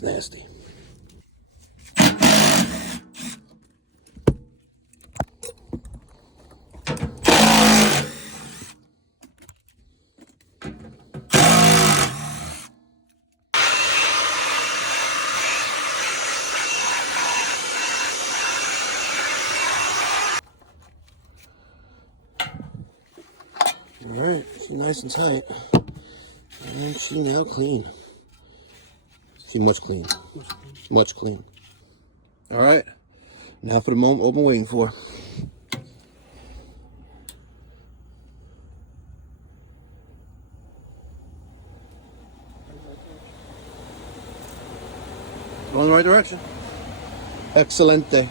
That's nasty. Alright, she's nice and tight. And she now clean. She much clean. Much clean. Alright. Now for the moment I've been waiting for. Going the right direction. Excelente.